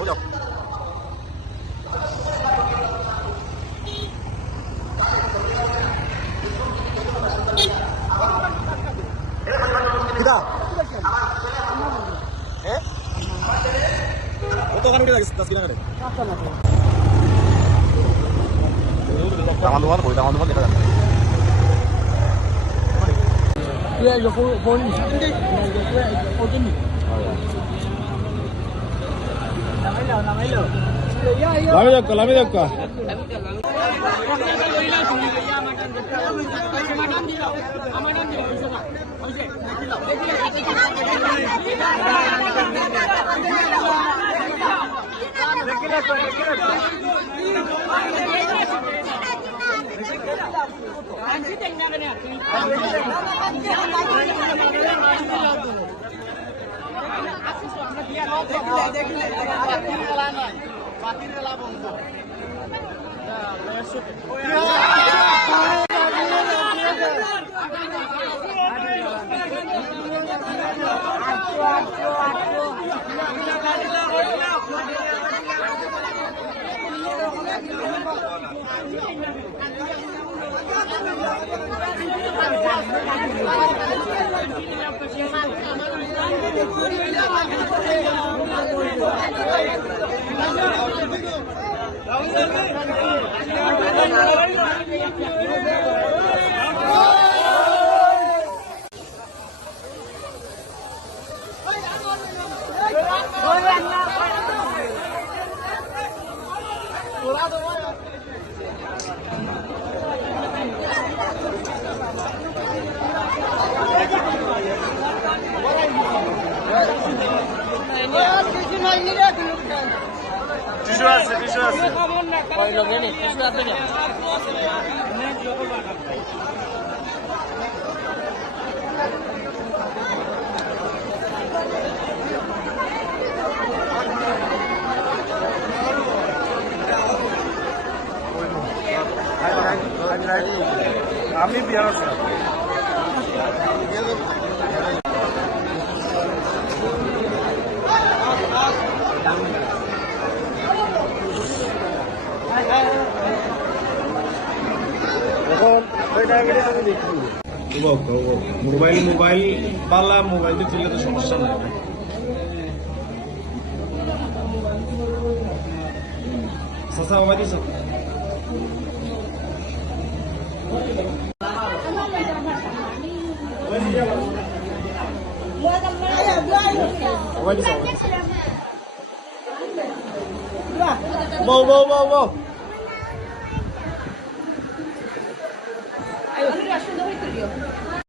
ও যাও কিদা কত ওখানে উঠে গেছে 10 কিলোমিটার দামান বই দামান দেখা যাচ্ছে Iya, yo phone ni. Lami dakka. Tissue আছে কয় লগে নি টিস্যু আছে না আমি বিয়ার আছি মোবাইল পালা মোবাইল দিয়ে তুললে তো সমস্যা নাই সাসা বাবা দিস বউ Ayo, sudah kali.